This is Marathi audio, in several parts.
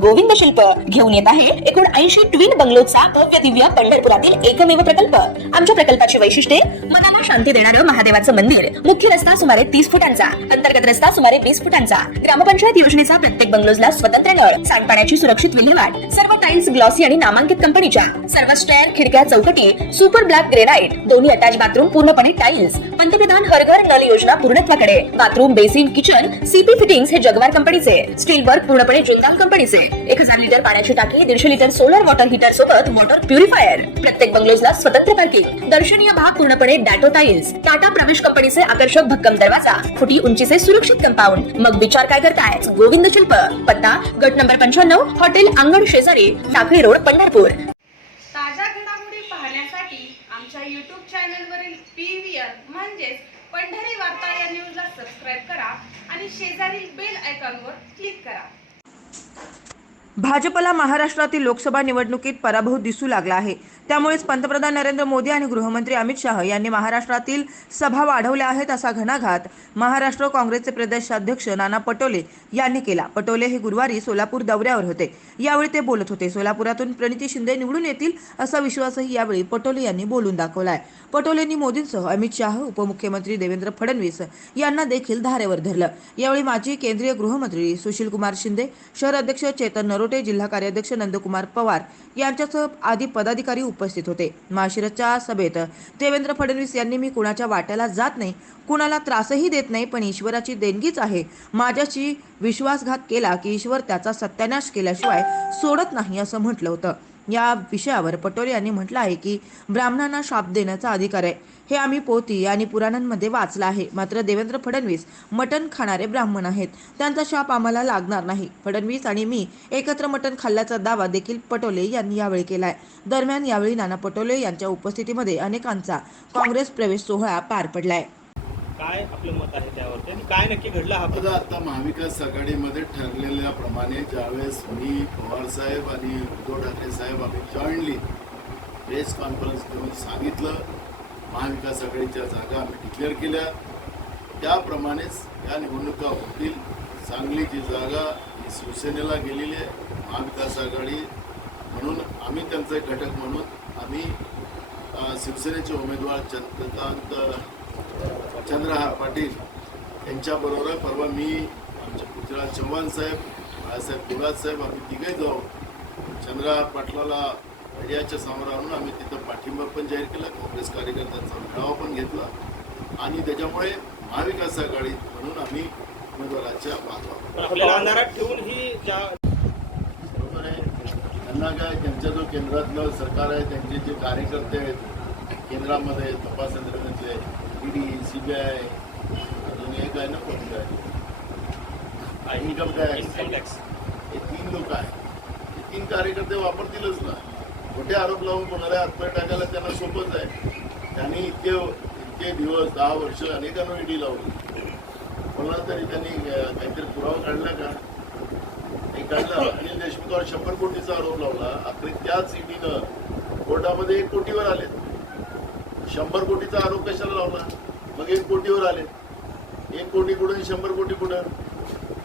गोविंद शिल्प घेऊन येत आहे एकूण 80 ट्विन बंगलोचा भव्य दिव्य पंढरपुरातील एकमेव प्रकल्प। आमच्या प्रकल्पाची वैशिष्ट्ये मनाला शांती देणारं महादेवाचं मंदिर, मुख्य रस्ता सुमारे 30 फुटांचा, अंतर्गत रस्ता सुमारे 20 फुटांचा, ग्रामपंचायत योजनेचा प्रत्येक बंगलोजला स्वतंत्र नळ, सांडपाण्याची सुरक्षित विल्हेवाट, सर्व टाइल्स ग्लॉसी आणि नामांकित कंपनीच्या, सर्व स्टेअर, खिडक्या, चौकटी सुपर ब्लॅक ग्रेनाइट, दोन्ही अटॅच बाथरूम पूर्णपणे टाइल्स, पंतप्रधान हर घर नल योजना पूर्णत्वाकडे, bathroom, basin, kitchen CP fittings हे जगवार कंपनीचे, स्टील वर्क पूर्णपणे जिंदाल कंपनीचे, 1000 लिटर पाण्याची टाकी, 150 लिटर सोलर वॉटर हीटर सोबत वॉटर प्युरिफायर, प्रत्येक बंगलोजला स्वतंत्र पार्किंग, दर्शनीय भाग पूर्णपणे डॅटो टाइल्स, टाटा प्रवेश कंपनीचे आकर्षक भक्कम दरवाजा, फुटी उंचीचे सुरक्षित कंपाऊंड। मग विचार काय करताय? गोविंद शिल्प, पत्ता गट नंबर 95, हॉटेल अंगण शेजारी, टाकळी रोड, पंढरपूर। ताज्या घडामोडी पाहण्यासाठी आमच्या YouTube चॅनलवरील PVR म्हणजेच पंढरी वार्ता या न्यूजला सबस्क्राइब करा आणि शेजारील बेल आयकॉनवर क्लिक करा। भाजपला महाराष्ट्रातील लोकसभा निवडणुकीत पराभव दिसू लागला आहे। त्यामुळेच पंतप्रधान नरेंद्र मोदी आणि गृहमंत्री अमित शाह यांनी महाराष्ट्रातील सभा वाढवल्या आहेत असा घणाघात महाराष्ट्र काँग्रेसचे प्रदेशाध्यक्ष नाना पटोले यांनी केला। पटोले हे गुरुवारी सोलापूर दौऱ्यावर होते। यावेळी ते बोलत होते। सोलापुरातून प्रणिती शिंदे निवडून येतील असा विश्वासही यावेळी पटोले यांनी बोलून दाखवलाय। पटोलेंनी मोदींसह अमित शाह, उपमुख्यमंत्री देवेंद्र फडणवीस यांना देखील धारेवर धरलं। यावेळी माजी केंद्रीय गृहमंत्री सुशीलकुमार शिंदे, शहर अध्यक्ष चेतन नरोटे, जिल्हा कार्याध्यक्ष नंदकुमार पवार यांच्यासह आदी पदाधिकारी उपस्थित होते। माळशिरसच्या सभेत देवेंद्र फडणवीस यांनी मी कुणाच्या वाट्याला जात नाही, कुणाला त्रासही देत नाही, पण ईश्वराची देणगीच आहे। माझ्याशी विश्वासघात केला की ईश्वर त्याचा सत्यानाश केल्याशिवाय सोडत नाही असं म्हटलं होतं। या विषयावर पटोले यांनी म्हटलं आहे की ब्राह्मणांना शाप देण्याचा अधिकार आहे, हे आम्ही पोथी आणि पुराणांमध्ये वाचलं आहे। मात्र देवेंद्र फडणवीस मटण खाणारे ब्राह्मण आहेत, त्यांचा शाप आम्हाला लागणार नाही। फडणवीस आणि मी एकत्र मटण खाल्ल्याचा दावा देखील पटोले यांनी यावेळी केलाय। दरम्यान यावेळी नाना पटोले यांच्या उपस्थितीमध्ये अनेकांचा काँग्रेस प्रवेश सोहळा पार पडलाय। काय आपलं मत आहे त्यावरती आणि काय नक्की घडलं हा? आता महाविकास आघाडीमध्ये ठरलेल्याप्रमाणे ज्यावेळेस मी पवार साहेब आणि उद्धव ठाकरे साहेब आम्ही जॉईंटली प्रेस कॉन्फरन्स घेऊन सांगितलं, महाविकास आघाडीच्या जागा आम्ही डिक्लेअर केल्या, त्याप्रमाणेच या निवडणुका होतील। सांगलीची जागा ही शिवसेनेला गेलेली आहे, महाविकास आघाडी म्हणून आम्ही त्यांचा एक घटक म्हणून आम्ही शिवसेनेचे उमेदवार चंद्रहार पाटील यांच्याबरोबर परवा मी आमचे पृथ्वीराज चव्हाण साहेब, बाळासाहेब थोरात साहेब आम्ही तिघे जाऊ चंद्रहार पाटलाला मीडियाच्या समोर आणून आम्ही तिथं पाठिंबा पण जाहीर केला, काँग्रेस कार्यकर्त्यांचा मेळावा पण घेतला आणि त्याच्यामुळे महाविकास आघाडी म्हणून आम्ही उमेदवाराच्या बाजूला आपल्याला अंधारात ठेवून ही बरोबर आहे। त्यांना काय त्यांच्या जो केंद्रातलं सरकार आहे त्यांचे जे कार्यकर्ते आहेत केंद्रामध्ये तपास यंत्रणेतले ईडी, CBI, अजून एक आहे ना कोणतं आहे इन्कम टॅक्स, हे 3 लोक आहेत। हे 3 कार्यकर्ते वापरतीलच ना। खोटे आरोप लावून कोणाला हातपाय टाकायला त्यांना सोपंच आहे। त्यांनी इतके दिवस 10 वर्ष अनेकांना ईडी लावली, कोणाला तरी त्यांनी काहीतरी पुरावा काढला का? नाही काढला। अनिल देशमुखावर 100 कोटीचा आरोप लावला, अखेर त्याच ईडीनं कोर्टामध्ये 1 कोटीवर आले। 100 कोटीचा आरोप कशाला लावला? मग 1 कोटीवर आले। 1 कोटी कुठून 100 कोटी कुठं?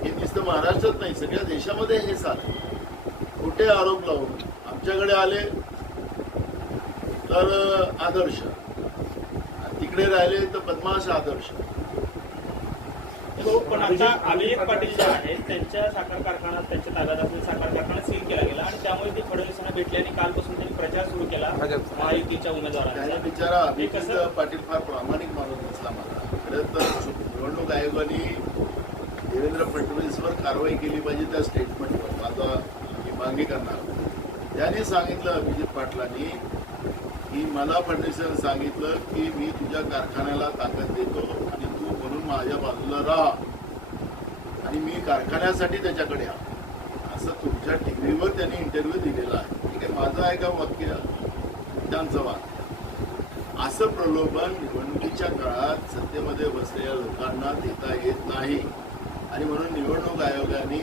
हे नुसतं महाराष्ट्रात नाही, सगळ्या देशामध्ये हे चालू खोटे आरोप लावून आमच्याकडे आले तर आदर्श, तिकडे राहिले तर बदमाश आदर्श। पण आता अभिजित पाटील जे आहेत त्यांच्या साखर कारखाना, त्यांच्या ताब्यात असलेला साखर कारखाना सील केला गेला आणि त्यामुळे ते फडणवीसांना भेटले आणि कालपासून त्यांनी प्रचार सुरू केला महायुतीच्या उमेदवारांचा। बिचारा अभिजित पाटील फार प्रामाणिक माणूस दिसला मला। खरं तर निवडणूक आयोगाने देवेंद्र फडणवीसवर कारवाई केली पाहिजे त्या स्टेटमेंटवर, माझा मी मागणी करणार। त्यांनी सांगितलं अभिजित पाटलांनी की मला फडणवीसांनी सांगितलं की मी तुझ्या कारखान्याला ताकद देतो आणि तू म्हणून माझ्या बाजूला राहा आणि मी कारखान्यासाठी त्याच्याकडे असं तुमच्या टीव्हीवर त्यांनी इंटरव्ह्यू दिलेला आहे। ठीक आहे, माझं आहे का वाक्य? त्यांचं वाक्य। असं प्रलोभन निवडणुकीच्या काळात सत्तेमध्ये बसलेल्या लोकांना देता येत नाही आणि म्हणून निवडणूक आयोगाने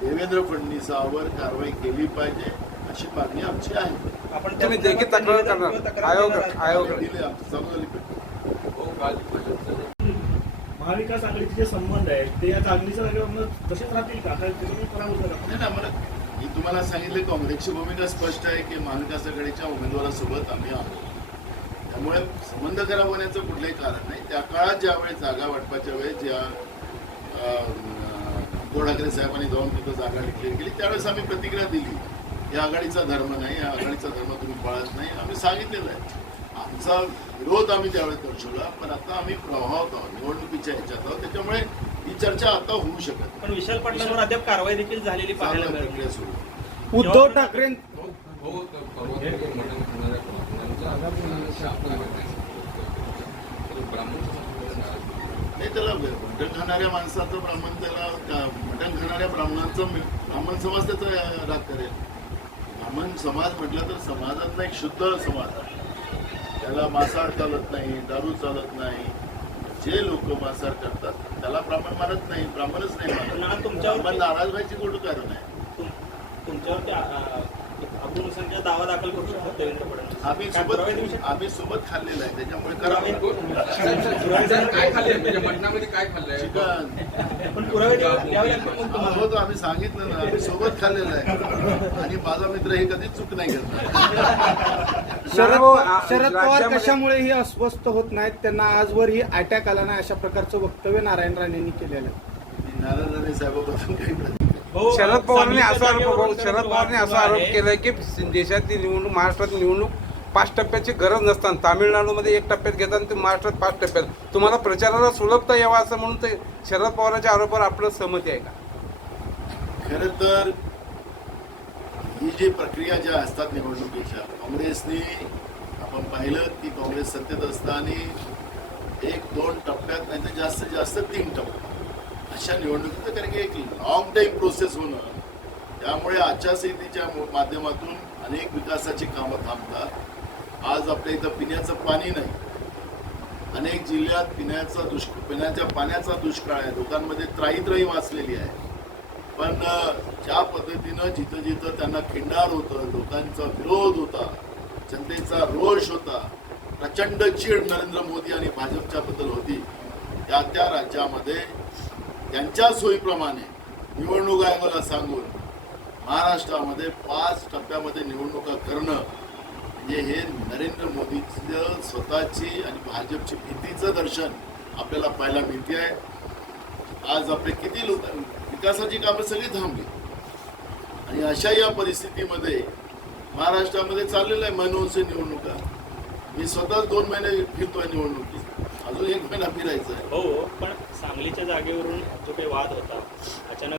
देवेंद्र फडणवीसावर कारवाई केली पाहिजे अशी मागणी आमची आहे। आपण तुम्ही देखील तक्रार करणार आयोग दिले आमची चालू झाली। महाविकास आघाडीचे जे संबंध आहेत ते या चांगलीच्या जागेवर तसेच राहतील का? त्याच्यामुळे नाही, आम्हाला तुम्हाला सांगितलं काँग्रेसची भूमिका स्पष्ट आहे की महाविकास आघाडीच्या उमेदवारासोबत आम्ही आहोत. त्यामुळे संबंध खराब होण्याचं कुठलंही कारण नाही. त्या काळात ज्यावेळेस जागा वाटपाच्या वेळेस ज्या उद्धव ठाकरे साहेबांनी जाऊन तिथं जागा डिक्लेअर केली त्यावेळेस आम्ही प्रतिक्रिया दिली. या आघाडीचा धर्म नाही, या आघाडीचा धर्म तुम्ही पाळत नाही, आम्ही सांगितलेलं आहे. आमचा विरोध आम्ही त्यावेळेस दर्शवला, पण आता आम्ही प्रभावात आहोत, निवडणुकीच्या ह्याच्यात आहोत. त्याच्यामुळे ही चर्चा आता होऊ शकत नाही. पण विशाल पाटलांवर अद्याप कारवाई देखील झालेली पाहायला चांगल्या मिळते. प्रक्रिया सुरू आहे. उद्धव ठाकरे नाही, त्याला मटण खाणाऱ्या माणसाचं ब्राह्मण त्याला मटण खाणाऱ्या ब्राह्मण समाज त्याचा राग करेल. ब्राह्मण समाज म्हटलं तर समाजातला एक शुद्ध समाज आहे. त्याला मांसाहार चालत नाही, दारू चालत नाही. जे लोक मांसाहार करतात त्याला ब्राह्मण मानत नाही, ब्राह्मणच नाही मानत. ब्राह्मण नाराज व्हायची कुठं कारण आहे? तुमच्यावरती अब्दुल हुसेनचा दावा दाखल करू शकतो देवेंद्र फडणवीस. आम्ही सोबत खाल्लेलं आहे, त्याच्यामुळे करावं. काय खाल्लंय म्हणजे मटणामध्ये काय खाल्लंय? चिकन पण पुरावे द्यावे लागतील मग तुम्हाला. होतो, आम्ही सांगितलं ना, आम्ही सोबत खाल्लेलं आहे. आणि माझा मित्र हे कधीच चूक नाही करणार. शरद पवार कशामुळे ही अस्वस्थ होत नाहीत, त्यांना आजवर ही अटॅक आला नाही अशा प्रकारचं वक्तव्य नारायण राणेंनी केलेलं आहे. नारायण राणे साहेबाबद्दल काही प्रतिक्रिया. शरद पवारांनी सांगलीच्या असा जागेवरून आरोप शरद पवारांनी असा आरोप केलाय की देशातली निवडणूक, महाराष्ट्रात निवडणूक 5 टप्प्याची गरज नसताना तामिळनाडूमध्ये 1 टप्प्यात घेतात आणि महाराष्ट्रात 5 टप्प्यात तुम्हाला प्रचाराला सुलभता यावा असं म्हणून ते शरद पवारांच्या आरोपावर आपलं सहमती आहे का? खरं तर ही जी प्रक्रिया ज्या असतात निवडणुकीच्या, काँग्रेसने आपण पाहिलं की काँग्रेस सत्तेत असताना 1-2 टप्प्यात नाही तर जास्तीत जास्त 3 टप्प्यात अशा निवडणुकीचं, कारण की एक लॉंग टाईम प्रोसेस होणं, त्यामुळे आचारसंहितेच्या माध्यमातून अनेक विकासाची कामं थांबतात. आज आपल्या इथं पिण्याचं पाणी नाही, अनेक जिल्ह्यात पिण्याच्या पाण्याचा दुष्काळ आहे, लोकांमध्ये त्राईत्राई वाचलेली आहे. पण ज्या पद्धतीनं जिथं जिथं त्यांना खिंडार होतं, लोकांचा विरोध होता, जनतेचा रोष होता, प्रचंड चीड नरेंद्र मोदी आणि भाजपच्याबद्दल होती, त्या राज्यामध्ये त्यांच्या सोयीप्रमाणे निवडणूक आयोगाला सांगून महाराष्ट्रामध्ये 5 टप्प्यामध्ये निवडणुका करणं म्हणजे हे नरेंद्र मोदीचं स्वतःची आणि भाजपची भीतीचं दर्शन आपल्याला पाहायला मिळते आहे. आज आपले किती लोक विकासाची कामं सगळी थांबली आणि अशा या परिस्थितीमध्ये महाराष्ट्रामध्ये चाललेलं आहे मनोहरचे निवडणुका. मी स्वतःच 2 महिने फिरतोय निवडणुकीत, अजून 1 महिना फिरायचा आहे. हो, पण सांगलीच्या जागेवरून जो काही वाद होता अचानक